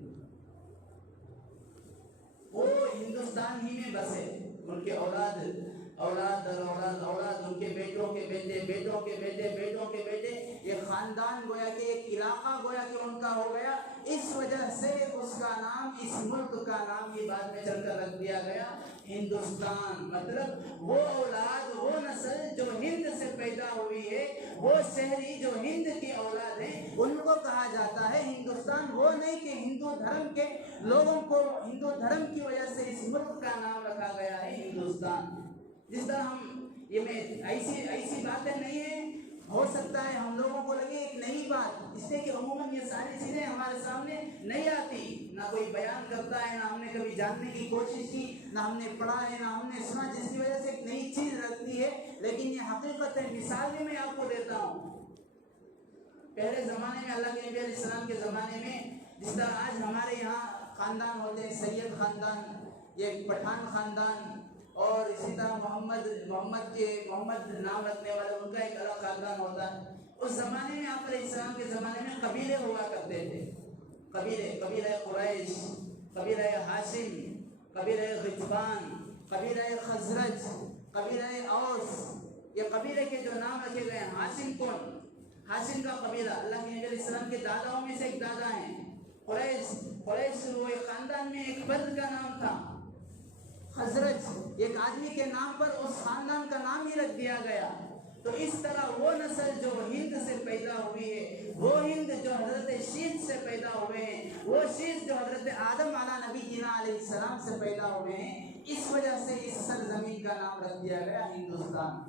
وہ ہندوستان ہی میں بسے. ان کے اولاد ان کے بیٹوں کے بیٹے، بیٹوں کے بیٹے، بیٹوں کے بیٹے، یہ خاندان گویا کہ ایک علاقہ گویا کہ ان کا ہو گیا. اس وجہ سے اس کا نام، اس ملک کا نام ہی بعد میں چل کر رکھ دیا گیا ہندوستان. مطلب وہ اولاد، وہ نسل جو ہند سے پیدا ہوئی ہے، وہ شہری جو ہند کی اولاد ہیں، ان کو کہا جاتا ہے ہندوستان. وہ نہیں کہ ہندو دھرم کے لوگوں کو ہندو دھرم کی وجہ سے اس ملک کا نام رکھا گیا ہے ہندوستان. جس طرح ہم یہ میں ایسی باتیں نہیں ہیں، ہو سکتا ہے ہم لوگوں کو لگے ایک نئی بات، اس لیے کہ عموماً یہ ساری چیزیں ہمارے سامنے نہیں آتی، نہ کوئی بیان کرتا ہے، نہ ہم نے کبھی جاننے کی کوشش کی، نہ ہم نے پڑھا ہے، نہ ہم نے سنا، جس کی وجہ سے ایک نئی چیز لگتی ہے. لیکن یہ حقیقت ہے. مثال بھی میں آپ کو دیتا ہوں. پہلے زمانے میں، اللہ کے نبی علیہ السلام کے زمانے میں، جس طرح آج ہمارے یہاں خاندان ہوتے ہیں، سید خاندان، یہ پٹھان خاندان، اور اسی طرح محمد نام رکھنے والے، ان کا ایک الگ خاندان ہوتا ہے. اس زمانے میں آپ علیہ السلام کے زمانے میں قبیلے ہوا کرتے تھے. قبیلہ قریش، قبیلہ ہاشم، قبیلہ غطفان، قبیلہ خزرج، قبیلہ اوس. یہ قبیلے کے جو نام رکھے گئے ہیں. ہاشم کون؟ ہاشم کا قبیلہ اللہ کے نبی علیہ السلام کے داداؤں میں سے ایک دادا ہیں. قریش وہ ایک خاندان میں ایک فرد کا نام تھا. خزرج ایک آدمی کے نام پر اس خاندان کا نام ہی رکھ دیا گیا. تو اس طرح وہ نسل جو ہند سے پیدا ہوئی ہے، وہ ہند جو حضرت شیث سے پیدا ہوئے ہیں، وہ شیث جو حضرت آدم علیہ نبینا علیہ السلام سے پیدا ہوئے ہیں، اس وجہ سے اس سرزمین کا نام رکھ دیا گیا ہندوستان.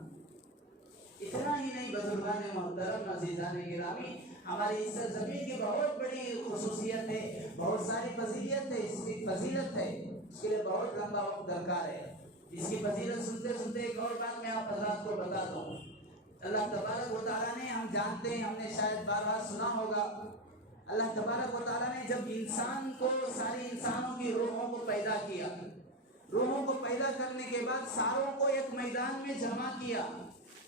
اتنا ہی نہیں بزرگان محترم، عزیزان گرامی، ہماری اس سرزمین کی بہت بڑی خصوصیت ہے، بہت ساری فضیلت ہے. اس کی فضیلت ہے، اس کے لیے بہت لمبا وقت درکار ہے. اس کی فضیلت سنتے سنتے ایک اور بات میں آپ حضرات کو بتا دوں. اللہ تبارک و تعالیٰ نے، ہم جانتے ہیں، ہم نے شاید بارہا سنا ہوگا، اللہ تبارک و تعالیٰ نے جب انسان کو، ساری انسانوں کی روحوں کو پیدا کیا، روحوں کو پیدا کرنے کے بعد ساروں کو ایک میدان میں جمع کیا،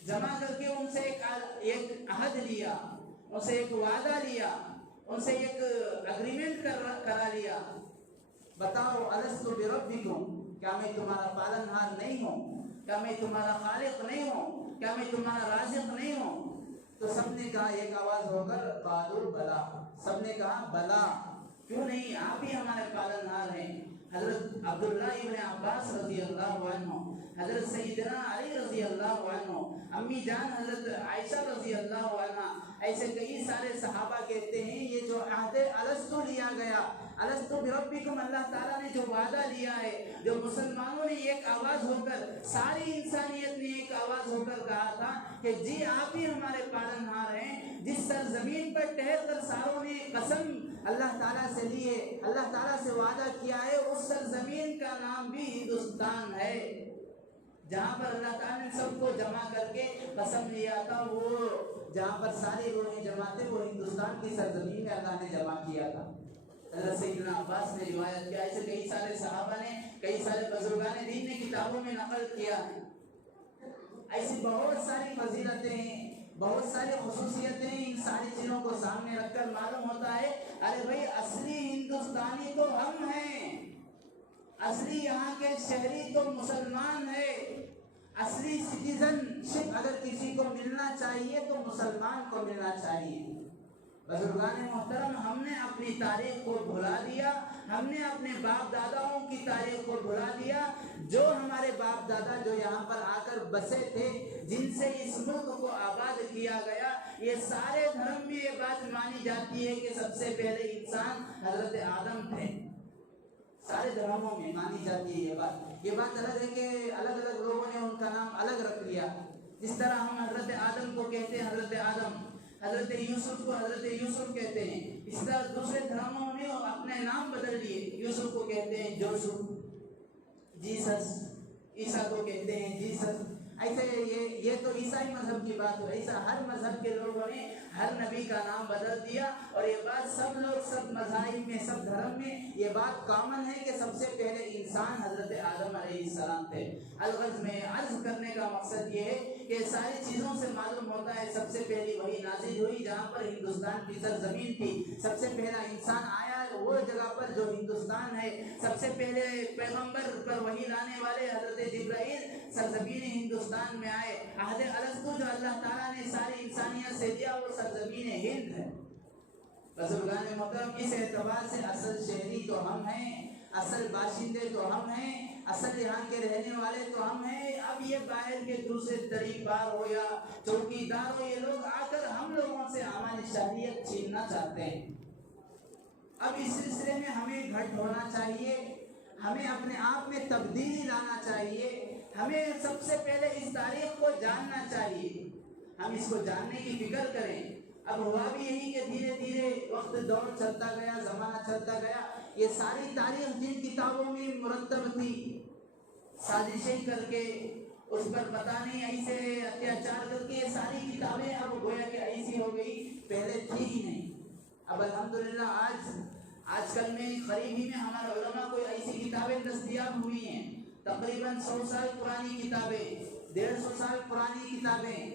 جمع کر کے ان سے ایک عہد لیا، ان سے ایک وعدہ لیا، ان سے ایک اگریمنٹ کرا لیا. بتاؤ الستو بربکم، کیا میں تمہارا پالنہار نہیں ہوں؟ کیا میں تمہارا خالق نہیں ہوں؟ کیا میں تمہارا رازق نہیں ہوں؟ تو سب نے کہا ایک آواز ہو کر قالوا بلا، سب نے کہا بلا، کیوں نہیں، آپ ہی ہمارے پالنہار ہیں۔ حضرت عبداللہ ابن عباس رضی اللہ عنہ، حضرت سیدنا علی رضی اللہ عنہ، امی جان حضرت عائشہ رضی اللہ عنہ، ایسے کئی سارے صحابہ کہتے ہیں یہ جو عہد الستو لیا گیا، الستو بربکم، اللہ تعالیٰ نے جو وعدہ لیا ہے، جو مسلمانوں نے ایک آواز ہو کر، ساری انسانیت نے ایک آواز ہو کر کہا تھا کہ جی آپ ہی ہمارے پالنہار ہیں، جس سرزمین پر ٹھہر کر ساروں نے قسم اللہ تعالیٰ سے لی ہے، اللہ تعالیٰ سے وعدہ کیا ہے، اس سرزمین کا نام بھی ہندوستان ہے، جہاں پر اللہ تعالیٰ نے سب کو جمع کر کے قسم لیا تھا، وہ جہاں پر سارے روحیں جمع تھے وہ ہندوستان کی سرزمین میں اللہ نے جمع کیا تھا۔ حضرت سیدنا عباس نے روایت کیا، ایسے کئی سارے صحابہ نے، کئی سارے بزرگان دین نے کتابوں میں نقل کیا ہے۔ ایسی بہت ساری فضیلتیں ہیں، بہت ساری خصوصیتیں، ان ساری چیزوں کو سامنے رکھ کر معلوم ہوتا ہے ارے بھائی اصلی ہندوستانی تو ہم ہیں، اصلی یہاں کے شہری تو مسلمان ہے، اصلی سٹیزن شپ اگر کسی کو ملنا چاہیے تو مسلمان کو ملنا چاہیے۔ بزرگان محترم، ہم نے اپنی تاریخ کو بھلا دیا، ہم نے اپنے باپ داداؤں کی تاریخ کو بھلا دیا، جو ہمارے باپ دادا جو یہاں پر آ کر بسے تھے، جن سے اس ملک کو آباد کیا گیا، یہ سارے دھرم میں یہ بات مانی جاتی ہے کہ سب سے پہلے انسان حضرت آدم تھے، سارے دھرموں میں مانی جاتی ہے یہ بات الگ ہے کہ الگ الگ لوگوں نے ان کا نام الگ رکھ لیا، جس طرح ہم حضرت آدم کو کہتے ہیں حضرت آدم، حضرت یوسف کو حضرت یوسف کہتے ہیں، اس طرح دوسرے دھرموں نے اپنے نام بدل لیے، یوسف کو کہتے ہیں جوسف، جیسس، عیسیٰ کو کہتے ہیں جیسس، ایسے یہ تو عیسائی مذہب کی بات ہو، ایسا ہر مذہب کے لوگوں نے ہر نبی کا نام بدل دیا، اور یہ بات سب لوگ سب مذاہب میں سب دھرم میں یہ بات کامن ہے کہ سب سے پہلے انسان حضرت آدم علیہ السلام تھے۔ الغرض میں عرض کرنے کا مقصد یہ ہے کہ ساری چیزوں سے معلوم ہوتا ہے سب سے پہلی وہی نازل ہوئی جہاں پر ہندوستان کی سرزمین تھی، سب سے پہلا انسان آیا وہ جگہ پر جو ہندوستان ہے، سب سے پہلے پیغمبر پر وحی لانے والے حضرت جبرائیل سرزمین ہندوستان میں آئے، عہد الستو جو اللہ تعالیٰ نے ساری انسانیت سے دیا وہ سرزمین ہند ہے۔ بزرگان محترم، اس اعتبار سے اصل شہری تو ہم ہیں، اصل باشندے تو ہم ہیں، اصل یہاں کے رہنے والے تو ہم ہیں۔ اب یہ باہر کے دوسرے طریق بار ہو یا چوکی دار ہو، یہ لوگ آ کر ہم لوگوں سے ہماری شہریت چھیننا چاہتے ہیں۔ اب اس سلسلے میں ہمیں گھٹ ہونا چاہیے، ہمیں اپنے آپ میں تبدیلی لانا چاہیے، ہمیں سب سے پہلے اس تاریخ کو جاننا چاہیے، ہم اس کو جاننے کی فکر کریں۔ اب ہوا بھی یہی کہ دھیرے دھیرے وقت دور چلتا گیا، زمانہ چلتا گیا، یہ ساری تاریخ جن کتابوں میں مرتب تھی، سازشیں کر کے اس پر پتہ نہیں ایسے اتیاچار کر کے یہ ساری کتابیں اب گویا کہ ایسی ہو گئی، پہلے تھی ہی نہیں۔ اب الحمدللہ آج کل میں قریب ہی میں ہمارے علماء کو ایسی کتابیں دستیاب ہوئی ہیں، تقریباً 100 سال پرانی کتابیں، 150 سال پرانی کتابیں،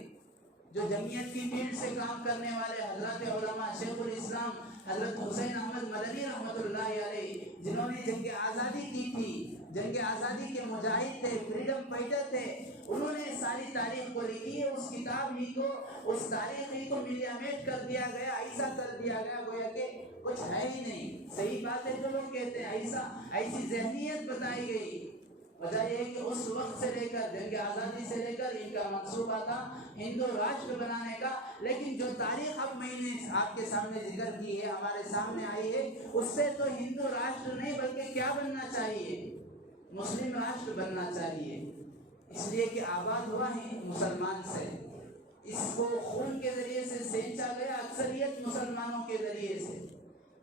جو جمعیت کی پیڑ سے کام کرنے والے حضرات علماء، شیخ الاسلام حضرت حسین احمد مدنی رحمۃ اللہ علیہ، جنہوں نے جنگ آزادی کی تھی، جنگ آزادی کے مجاہد تھے، فریڈم فائٹر تھے، انہوں نے ساری تاریخ کو لکھی ہے۔ اس کتاب ہی کو، اس تاریخ ہی کو ملیامیٹ کر دیا گیا، ایسا کر دیا گیا گویا کہ کچھ ہے ہی نہیں۔ صحیح بات ہے جو لوگ کہتے ہیں، ایسی ذہنیت بتائی گئی۔ وجہ یہ ہے کہ اس وقت سے لے کر جنگ آزادی سے لے کر ان کا منصوبہ تھا ہندو راشٹر بنانے کا، لیکن جو تاریخ اب میں نے آپ کے سامنے ذکر کی ہے، ہمارے سامنے آئی ہے، اس سے تو ہندو راشٹر نہیں بلکہ کیا بننا چاہیے، مسلم راشٹر بننا چاہیے، اس لیے کہ آباد ہوا ہے مسلمان سے، اس کو خون کے ذریعے سے سینچا گیا، اکثریت مسلمانوں کے ذریعے سے،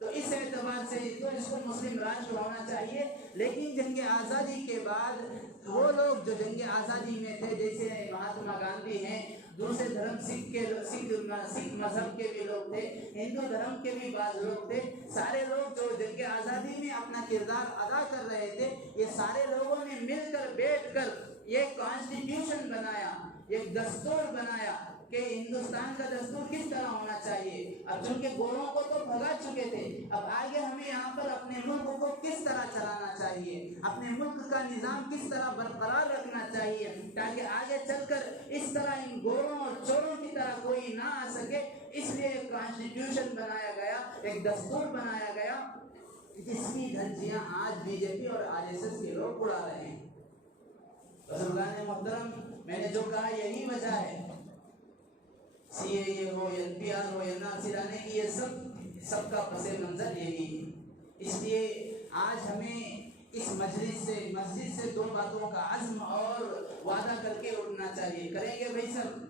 تو اس اعتبار سے تو اس کو مسلم راشٹر ہونا چاہیے۔ لیکن جنگ آزادی کے بعد وہ لوگ جو جنگ آزادی میں تھے، جیسے مہاتما گاندھی ہیں، دوسرے دھرم سکھ مذہب کے بھی لوگ تھے، ہندو دھرم کے بھی بعض لوگ تھے، سارے لوگ جو جنگ آزادی میں اپنا کردار ادا کر رہے تھے، یہ سارے لوگوں نے مل کر بیٹھ کر یہ کانسٹیٹیوشن بنایا، ایک دستور بنایا کہ ہندوستان کا دستور کس طرح ہونا چاہیے. اب چونکہ گوروں کو تو بھگا چکے تھے، اب آگے ہمیں یہاں پر اپنے ملک کو کس طرح چلانا چاہیے، اپنے ملک کا نظام کس طرح برقرار رکھنا چاہیے تاکہ آگے چل کر اس طرح ان گوروں اور چوروں کی طرح کوئی نہ آ سکے. اس لیے ایک کانسٹیٹیوشن بنایا گیا، ایک دستور بنایا گیا جس کی دھجیاں آج بی جے پی اور آر ایس ایس کے لوگ اڑا رہے ہیں. بزرگان محترم، میں نے جو کہا یہی وجہ ہے، سی اے اے ہو، ایل پی آر ہو، این آر سی لانے کی، یہ سب کا پس منظر یہی ہے. اس لیے آج ہمیں اس مسجد سے دو باتوں کا عزم اور وعدہ کر کے اٹھنا چاہیے. کریں گے بھائی سب؟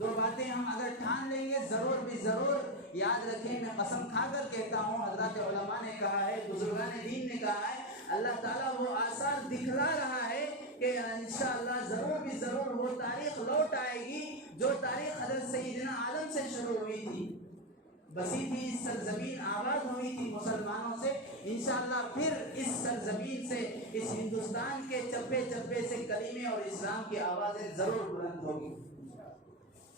دو باتیں ہم اگر ٹھان لیں گے، ضرور بھی ضرور یاد رکھیں، میں قسم کھا کر کہتا ہوں، حضرات علماء نے کہا ہے، بزرگان دین نے کہا ہے، اللہ تعالیٰ وہ آثار دکھلا رہا ہے کہ انشاءاللہ ضرور بھی ضرور وہ تاریخ لوٹ آئے گی جو تاریخ حضرت سیدنا آدم سے شروع ہوئی تھی، بسی تھی سرزمین، آباد ہوئی تھی مسلمانوں سے. انشاءاللہ پھر اس سرزمین سے، اس ہندوستان کے چپے چپے سے کلمے اور اسلام کی آوازیں ضرور بلند ہوگی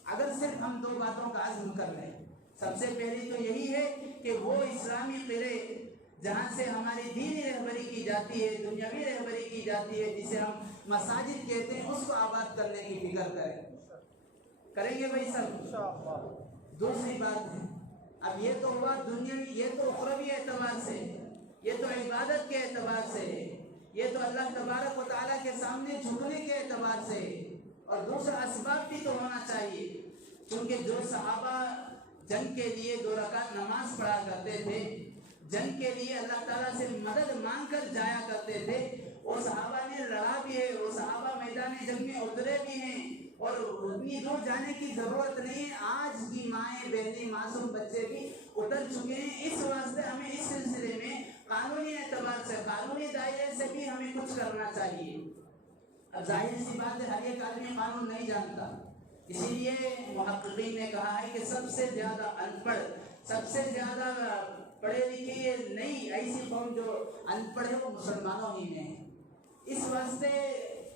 اگر صرف ہم دو باتوں کا عزم کر لیں. سب سے پہلی تو یہی ہے کہ وہ اسلامی قلعے جہاں سے ہماری دینی رہبری کی جاتی ہے، دنیاوی رہبری کی جاتی ہے، جسے ہم مساجد کہتے ہیں، اس کو آباد کرنے کی فکر کریں گے بھائی سب. دوسری بات ہے، اب یہ تو ہوا دنیاوی، یہ تو اخروی اعتبار سے، یہ تو عبادت کے اعتبار سے، یہ تو اللہ تبارک و تعالیٰ کے سامنے جھکنے کے اعتبار سے، اور دوسرا اسباب بھی تو ہونا چاہیے. کیونکہ جو صحابہ جنگ کے لیے 2 رکعت نماز پڑھا کرتے تھے، جنگ کے لیے اللہ تعالیٰ سے مدد مانگ کر جایا کرتے تھے، وہ صحابہ نے لڑا بھی ہے، وہ صحابہ میدان جنگ میں اترے بھی ہیں، اور اتنی دور جانے کی ضرورت نہیں ہے. آج کی مائیں بہنیں معصوم بچے بھی اتر چکے ہیں. اس واسطے ہمیں اس سلسلے میں قانونی اعتبار سے، قانونی دائرے سے بھی ہمیں کچھ کرنا چاہیے. اب ظاہر سی بات ہے، ہر ایک آدمی قانون نہیں جانتا، اسی لیے محققین نے کہا ہے کہ سب سے زیادہ ان پڑھ، سب سے زیادہ پڑھے لکھے یہ نہیں، ایسی قوم جو ان پڑھ ہے وہ مسلمانوں ہی میں ہے. اس واسطے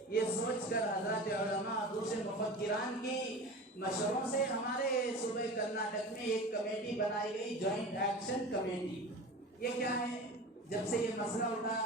یہ سوچ کر حضرات علماء، دوسرے مفکران کی مشوروں سے ہمارے صوبہ کرناٹک میں ایک کمیٹی بنائی گئی، جوائنٹ ایکشن کمیٹی. یہ کیا ہے؟ جب سے یہ مسئلہ اٹھا،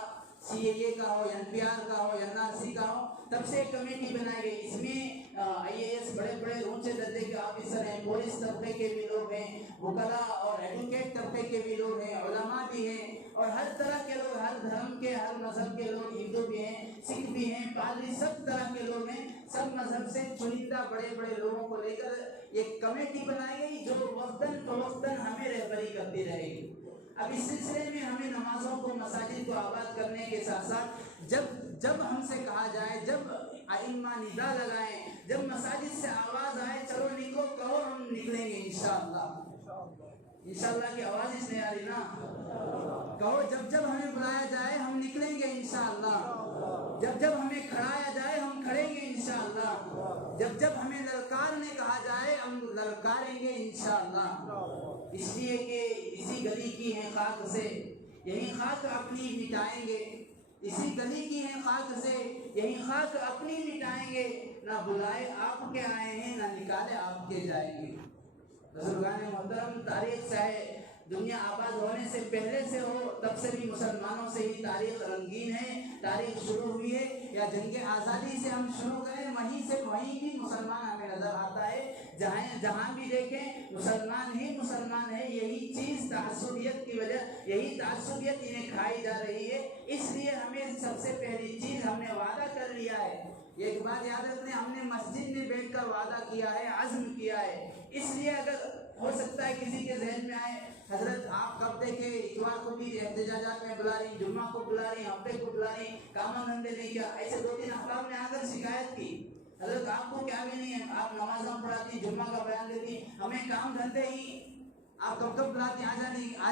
سی اے اے کا ہو، این پی آر کا ہو، این آر سی کا ہو، تب سے ایک کمیٹی بنائی گئی. اس میں آئی اے ایس بڑے بڑے اونچے درجے کے آفیسر ہیں، پولیس طبقے کے بھی لوگ ہیں، وکلاء اور ایڈوکیٹ طبقے کے بھی لوگ ہیں، علماء بھی ہیں، اور ہر طرح کے لوگ، ہر دھرم کے، ہر مذہب کے لوگ، ہندو بھی ہیں، سکھ بھی ہیں، پادری، سب طرح کے لوگ ہیں. سب مذہب سے چنندہ بڑے بڑے لوگوں کو لے کر ایک کمیٹی بنائی گئی جو وقتاً فوقتاً ہمیں رہبری کرتی رہے گی. اب اس سلسلے میں ہمیں نمازوں کو، مساجد کو آباد کرنے کے ساتھ ساتھ جب ہم سے کہا جائے، جب ائمہ ندا لگائیں، جب مساجد سے آواز آئے چلو نکلو، کہو، ہم نکلیں گے انشاءاللہ. انشاءاللہ کی آواز اس نے آ رہی نا؟ کہو جب ہمیں بلایا جائے ہم نکلیں گے انشاءاللہ. جب ہمیں کھڑایا جائے ہم کھڑیں گے انشاءاللہ. جب ہمیں للکارنے کہا جائے ہم للکاریں گے انشاءاللہ. اس لیے کہ اسی گلی کی ہیں خاک سے، یہی خاک اپنی مٹائیں گے. اسی گلی کی ہیں خاک سے، یہی خاک اپنی مٹائیں گے. نہ بلائے آپ کے آئے ہیں، نہ نکالے آپ کے جائیں گے. بزرگان محترم، تاریخ چاہے دنیا آباد ہونے سے پہلے سے ہو، تب سے بھی مسلمانوں سے ہی تاریخ رنگین ہے. تاریخ شروع ہوئی ہے یا جنگ آزادی سے ہم شروع کریں، وہیں سے وہیں بھی مسلمان ہمیں نظر آتا ہے. جہاں بھی دیکھیں مسلمان ہی مسلمان ہے. یہی چیز تعصبیت کی وجہ، یہی تعصبیت انہیں کھائی جا رہی ہے. اس لیے ہمیں سب سے پہلی چیز، ہم نے وعدہ کر لیا ہے. ایک بات یاد رکھیں، ہم نے مسجد میں بیٹھ کر وعدہ کیا ہے، عزم کیا ہے. اس لیے اگر ہو سکتا ہے کسی کے ذہن میں آئے، حضرت آپ کب دیکھے اتوار کو بھی احتجاجات میں بلا رہی، جمعہ کو بلا رہی، ہفتے کو بلا رہی، کام دھندے نہیں کیا. ایسے 2-3 احباب نے آ کر شکایت کی، حضرت آپ کو کیا بھی نہیں ہے، آپ نمازاں پڑھاتی، جمعہ کا بیان دیتی، ہمیں کام دھندے ہی، آپ کب بلاتی، آ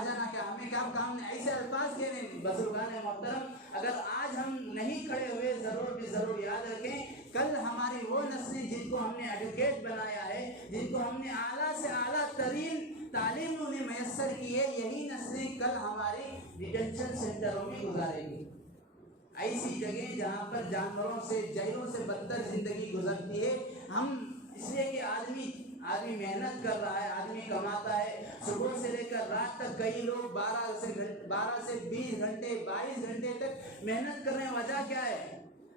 جانا کیا، ہمیں کیا کام نہیں. ایسے الفاظ کہنے. بزرگان محترم، اگر آج ہم نہیں کھڑے ہوئے، ضرور بھی ضرور یاد رکھیں کل ہماری وہ نسلیں جن کو ہم نے ایڈوکیٹ بنایا ہے، جن کو ہم نے اعلیٰ سے اعلیٰ ترین تعلیم انہیں میسر کی ہے، یہی نسلیں کل ہماری ڈیٹینشن سینٹروں میں گزارے گی. ایسی جگہیں جہاں پر جانوروں سے، جیلوں سے بدتر زندگی گزرتی ہے، ہم اس لیے کہ آدمی محنت کر رہا ہے، آدمی کماتا ہے، صبح سے لے کر رات تک کئی لوگ 12 سے 20 گھنٹے 22 گھنٹے تک محنت کر رہے ہیں. وجہ کیا ہے؟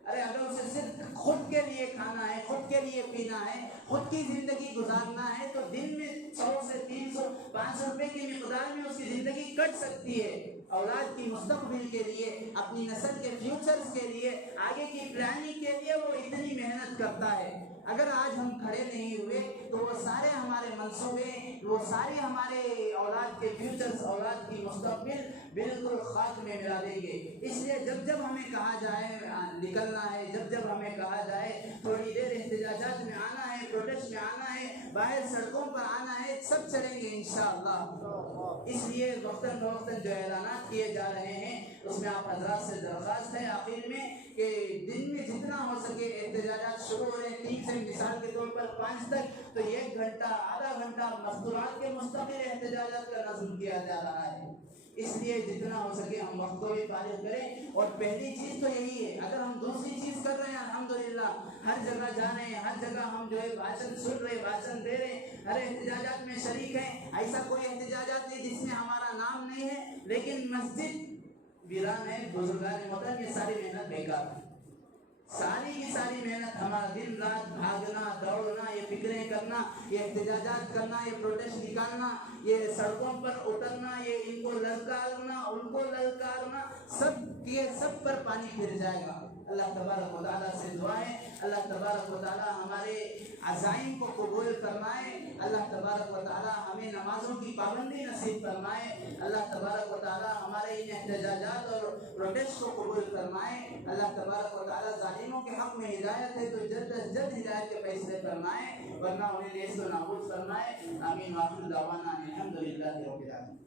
ارے اگر اسے صرف خود کے لیے کھانا ہے، خود کے لیے پینا ہے، خود کی زندگی گزارنا ہے تو دن میں 100 سے 300 500 روپے کی مقدار میں اس کی زندگی کٹ سکتی ہے. اولاد کی مستقبل کے لیے، اپنی نسل کے فیوچرز کے لیے، آگے کی پلاننگ کے لیے وہ اتنی محنت کرتا ہے. اگر آج ہم کھڑے نہیں ہوئے تو وہ سارے ہمارے منصوبے، وہ سارے ہمارے اولاد کے فیوچرز، اولاد کی مستقبل بالکل خاک میں ملا دیں گے. اس لیے جب ہمیں کہا جائے نکلنا ہے، جب ہمیں کہا جائے تھوڑی دیر احتجاجات میں آنا ہے، پروٹیسٹ میں آنا ہے، باہر سڑکوں پر آنا ہے، سب چلیں گے انشاءاللہ. اس لیے وقتاً فوقتاً جو اعلانات کیے جا رہے ہیں اس میں آپ حضرات سے درخواست ہے آخر میں کہ دن میں جتنا ہو سکے احتجاجات شروع ہو رہے ہیں 3 سے مثال کے طور پر 5 تک، تو 1 گھنٹہ آدھا گھنٹہ مستورات کے مستقل احتجاجات کا نظم کیا جا رہا ہے. اس لیے جتنا ہو سکے ہم وقت کو بھی فارغ کریں. اور پہلی چیز تو یہی ہے، اگر ہم دوسری چیز کر رہے ہیں الحمدللہ، ہر جگہ جا رہے ہیں، ہر جگہ ہم جو ہے بھاشن سن رہے ہیں، بھاشن دے رہے ہیں، ہر احتجاجات میں شریک ہیں. ایسا کوئی احتجاجات نہیں جس میں ہمارا نام نہیں ہے، لیکن مسجد ویران ہے، بزرگان محترم، یہ ساری محنت بیکار ہے. ساری کی ساری محنت ہمارا دن رات بھاگنا دوڑنا، یہ فکریں کرنا، یہ احتجاجات کرنا، یہ پروٹیسٹ نکالنا، یہ سڑکوں پر اترنا، یہ ان کو للکارنا ان کو للکارنا، سب پر پانی پھر جائے گا. اللہ تبارک و تعالیٰ سے دعائیں، اللہ تبارک و تعالیٰ ہمارے عزائم کو قبول فرمائے، اللہ تبارک و تعالیٰ ہمیں نمازوں کی پابندی نصیب فرمائے، اللہ تبارک و تعالیٰ ہمارے ان احتجاجات اور پروٹیسٹ کو قبول فرمائے. اللہ تبارک و تعالیٰ ظالموں کے حق میں ہدایت ہے تو جلد از جلد ہدایت کے فیصلے فرمائے، ورنہ انہیں نیست و نابود فرمائے. آمین وآخر دعوانا الحمدللہ رب العالمین.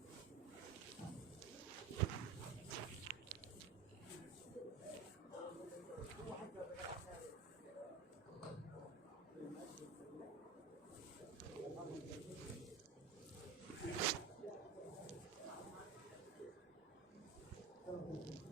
Thank you.